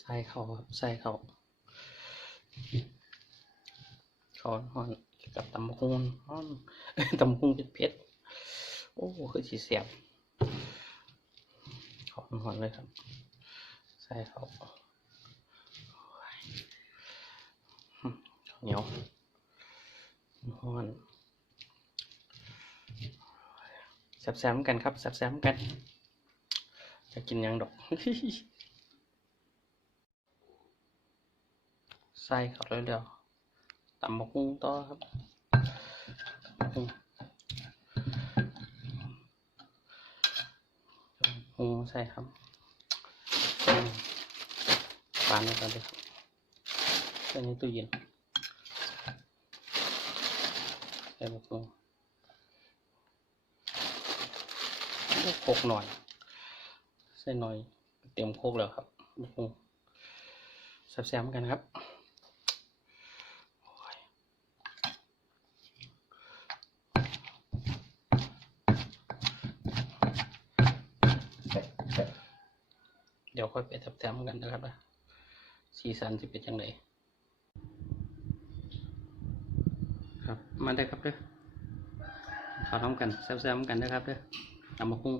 ใส่เขาครับใส่เขาเขาฮ้อนกับตำบักหุ่งฮ้อนตำบักหุ่งเผ็ดโอ้คือสีเสียบขาฮ้อนเลยครับ ใส่เขาเหนียวฮ้อนแซ่บๆกันครับแซ่บๆกัน จะกินยังดอกใส่เขาเร็วๆตำบักหุ่งต่อครับหุ่งใส่ครับปานไว้ก่อนเลยครับใส่ในตู้เย็นใส่บักหุ่งโอ้โคกหน่อย ใส่หน่อยเตรียมโคกแล้วครับบักหุ่งแซ่บๆกันครับเดี๋ยวค่อยไปแต้มๆกันนะครับนะสีสันจะเป็นยังไงครับ มาได้ครับเด้อขอทำกันแซ่บๆกันนะครับเด้อตำบักหุ่ง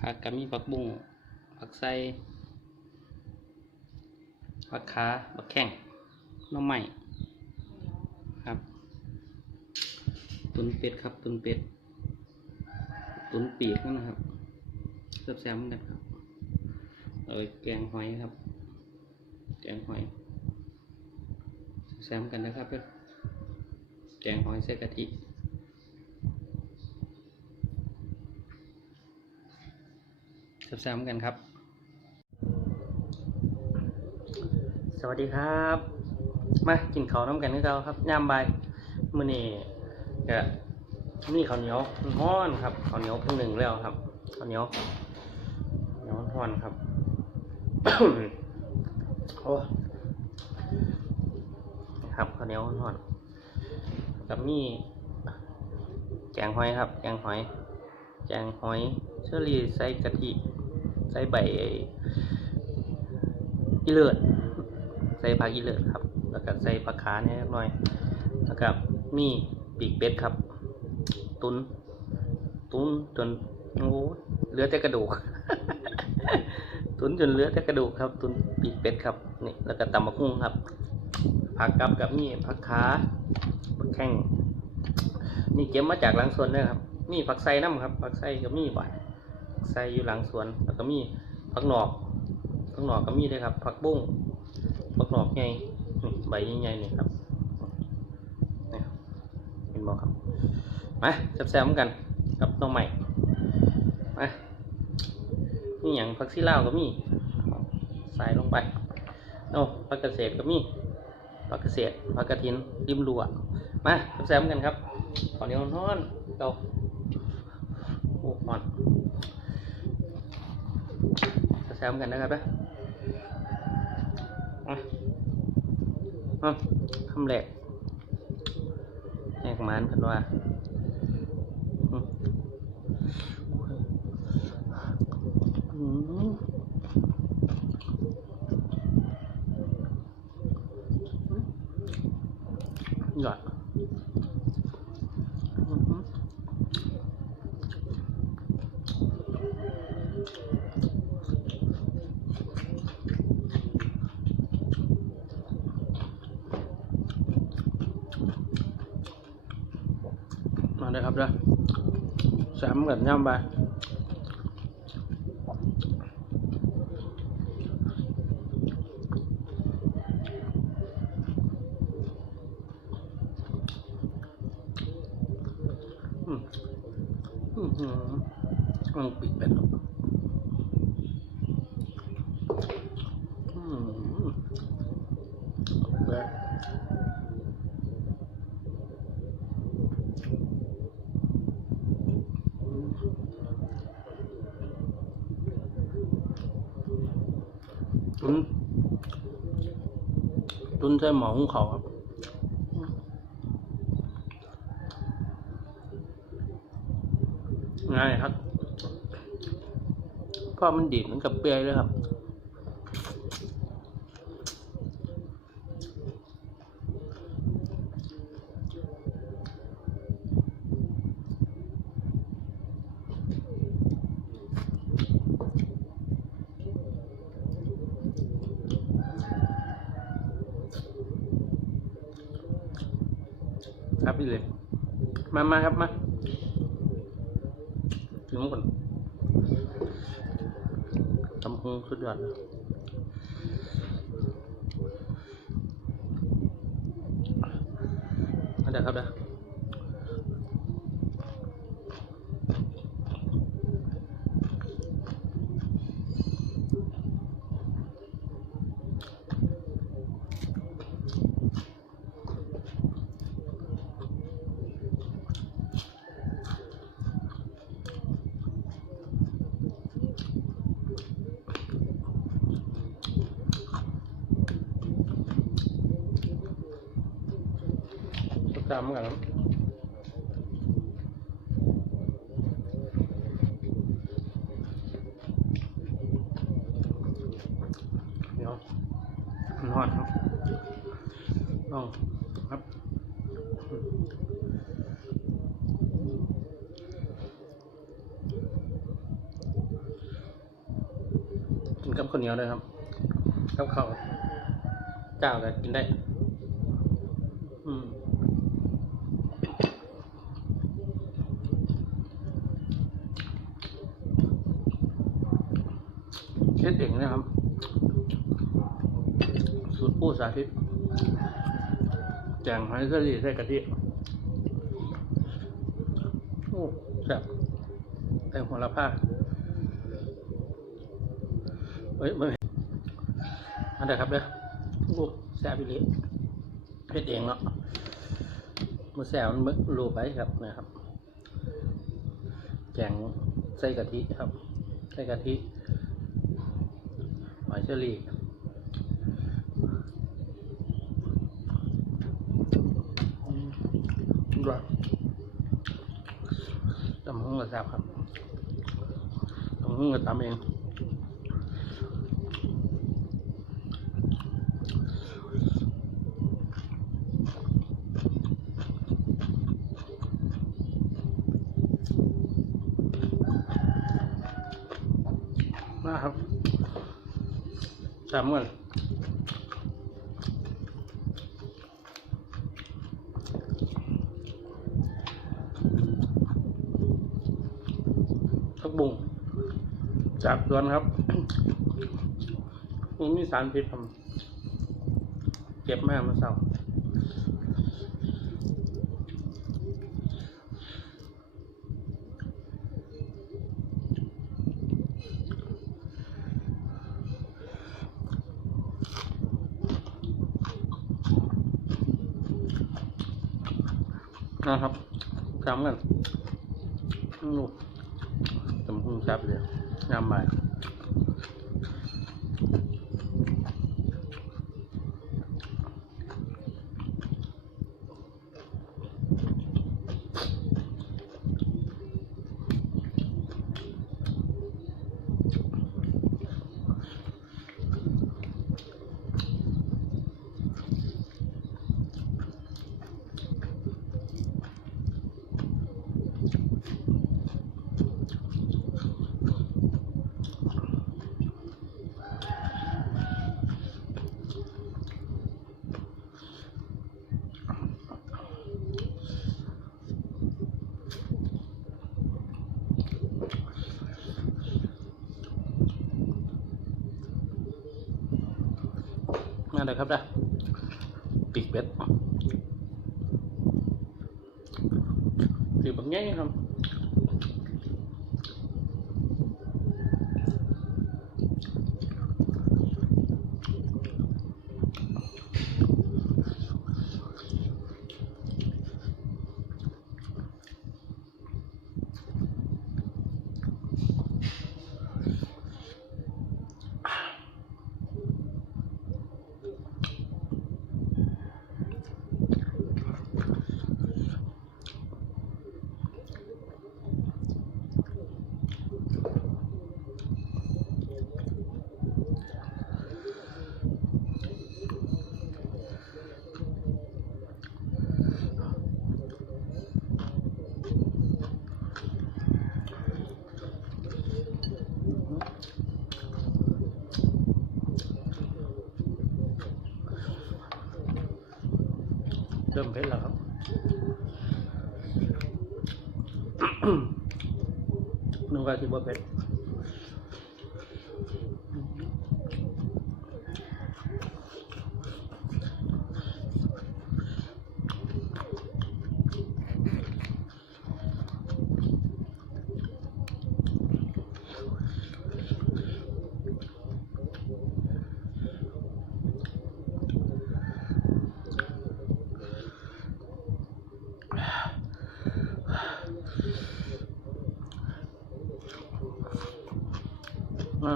ผักกะมีผักบุ้งผักไส้ผักขาผักแข้งน้องใหม่ครับ ตุนเป็ดครับ ตุนเป็ด ตุนปีกนั่นนะครับแซ่บๆกันครับเออแกงหอยครับ แกงหอยแซ่บๆกันนะครับเด้อแกงหอยใส่กะทิ ซมๆกันครับ สวัสดีครับ มากินข้าวน้ำกันกับเราครับยามบ่ายมื้อนี้ก็มีข้าวเหนียวร้อนครับข้าวเหนียวเพิ่งหนึ่งแล้วครับข้าวเหนียวเหนียวร้อนครับโอ้ครับข้าวเหนียวร้อนกับมีแกงหอยครับ แกงหอย แกงหอยเชอรี่ใส่กะทิ ใส่ใบอีเลือดใส่ผักอีเลือดครับ แล้วก็ใส่ผักขาเนี่ยหน่อย แล้วก็มีปีกเป็ดครับ ตุนตุนจนโอ้เหลือแต่กระดูก ตุนจนเหลือแต่กระดูกครับ ตุนปีกเป็ดครับนี่แล้วก็ตำมะกุ้งครับผักกับกับมีผักขาผักแข้งนี่เก็บมาจากหลังสวนเลยครับ มีผักไส้น้ำครับผักไส้ก็มีบาย ใส่อยู่หลังสวน แล้วก็มีผักหนอกผักหนอกก็มีด้วยครับผักบุ้งผักหนอกใหญ่ใบใหญ่ๆนี่ครับนี่ครับเห็นบอกครับมาแซ่บๆกันกับน้องใหม่มานี่อย่างผักซีลาวก็มีใส่ลงไปโอ้ผักเกษตรก็มีผักเกษตรผักกระถินริมรัวมาแซ่บๆกันครับขอเหนียวน้อนเกาโอ้หอน ซมกันนะครับนะอะอะคำแหลกแหกมันเพันว่าอืมอืมหยอดอืมมาเลยครับเด้อ แซมกันย่ำไปอืมอืมอืมอืมปิดเป็ดครับอืมเด้อตุนตุ นใส่หมอหุงเขาวครับง่ายครับพอมันดีดมันกับเปื่อยเลยครับครับพี่เลย มามาครับมาถึงก่อนตำฮงสุดยอดเลยมาเดี๋ยวครับเดี๋ยำกันเดี๋ยวนหอดครับลองครับกินกับข้าวเหนียวเลยครับกับข้าวเจ้าก็กินได้ อืมเช็ดเองนะครับ สูตรผู้สาธิตแจงหอยสลีใส่กะทิโอ้แซ่บแต่หัวละผ้าเฮ้ยไม่อันเดียวครับเด้อโอ้แซ่บอีหลีเพ็ดเองเนาะมือแซ่บมันมึกรูไปครับนะครับแกงใส่กะทิครับ ใส่กะทิหอยเชอรี่อืมด้วยตำหุ้งกระ แซ่บครับต้องเงือตามเองนะครับสามเงินบุง จากสวนครับมันมีสารพิษทำเก็บมากมาเศร้านะครับจำกันลูกตำพุงซับเลยงามใบาย มาเลยครับเด้อปีกเป็ดปีกแบบง่ายครับ อ ริ่มเผ็ดแล้วครับนึกว่าสิบ่เผ็ด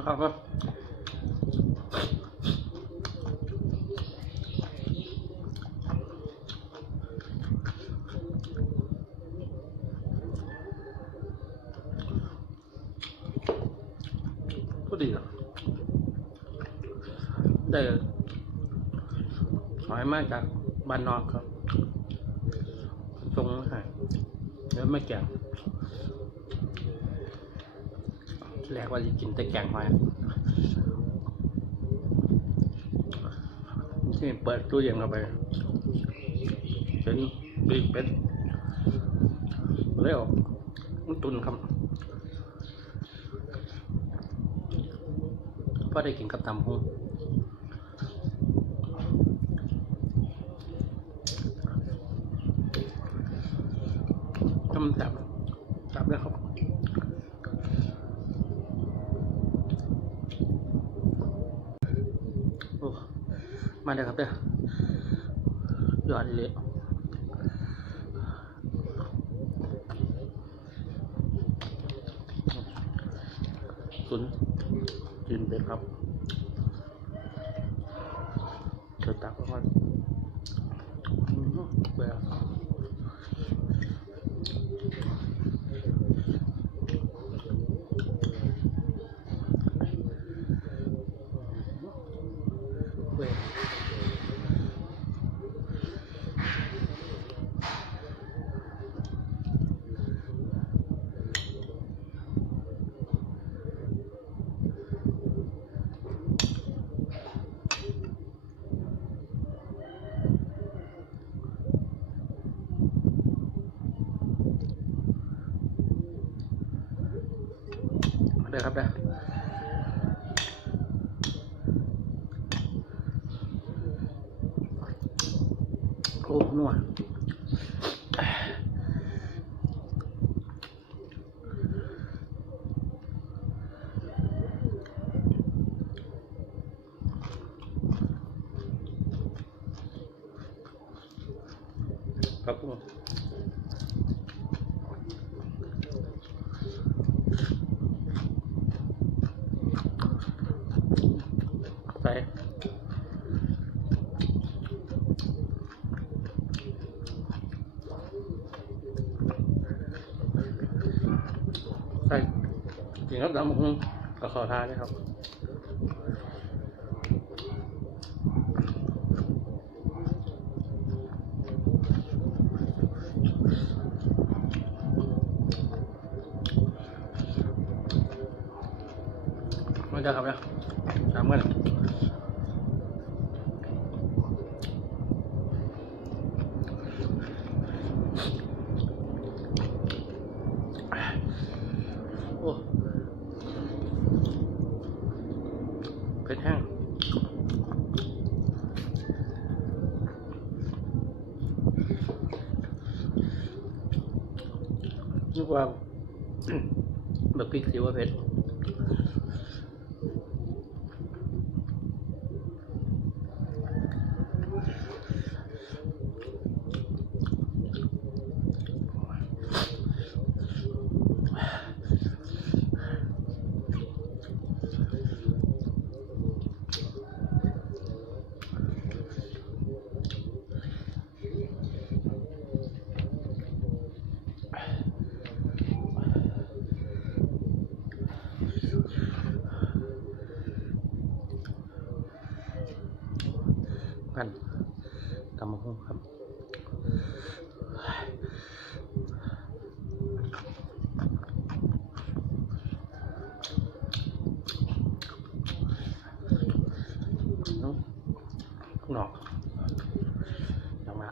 นะครับก็ก็ดีนะได้หอยมาจากบ้านนอกครับส่งมาให้วไม่แก่ งแรกว่าจะกินแต่แกงหอยที่เปิดตู้เย็นเข้าไปเป็นปีกเป็ดเร็วมันตุนครับพอได้กินกับตำหุ้งทำจับจับแล้วครับ โอ้ มาเดี๋ยครับเดี๋ยวหยอดเลยศูนย์จีนเป็ดครับเชิญตักก่อนอืมแบบ เว้ยมาเลยครับเด้อ โอ้นัวครับผมใส่ ใส่จริงครับดำบักหุ่งกับขอทานนะครับมาจากครับเนี่ยสามกันโอ้เผ็ดแห้ง นึกว่าแบบพริกสิว่าเผ็ด กันตำมะฮุ่งครับ น้องหนอกน้องมา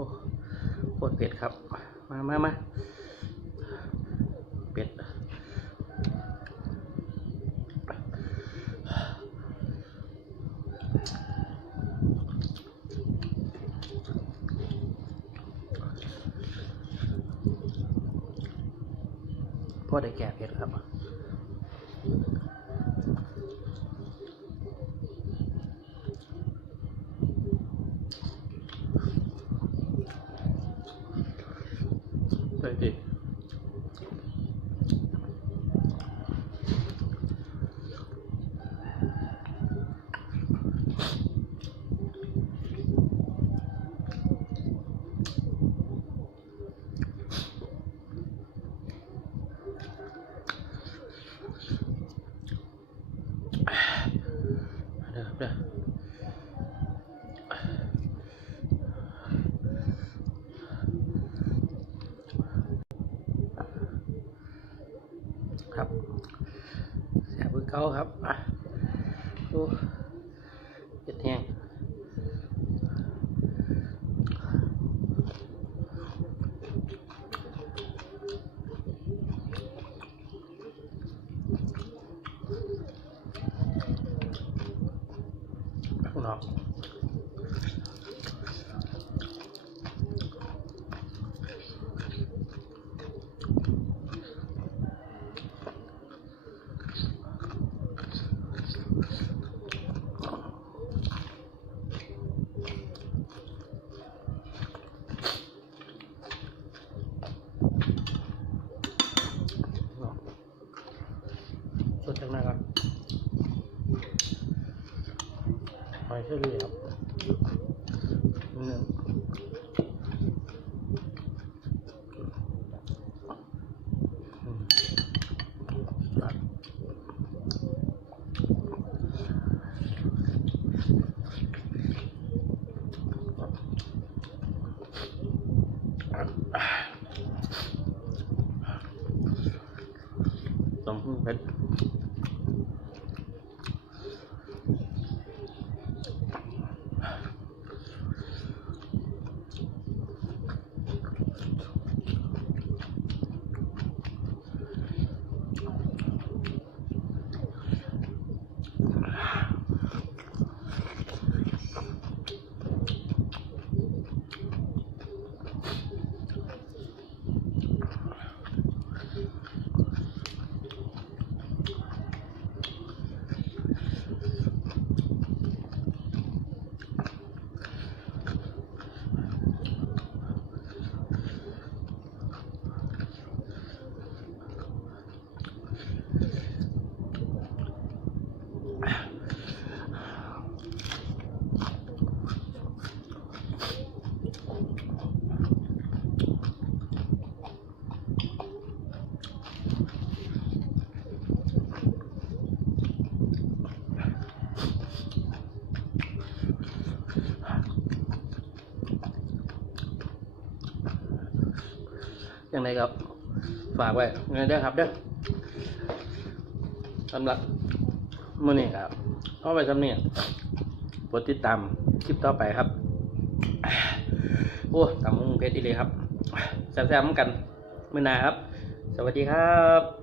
อ้โคตรเผ็ดครับ มามามาเป็ด พ่อได้แก่เพชรครับ ไปดิ เด้อครับเด้อครับแสบมือเก้าครับอะโอ้เจ็ดแห้ง ข้า ยังไงก็ฝากไว้เงินเด้อครับเด้อสำหรับมื่อนี้ครับเอาไปสำเนียงกดติดตามคลิปต่อไปครับ โอ้ตามุงเพชรอีเลยครับแซ่บๆเหมือนกันมื่อนาครับ สวัสดีครับ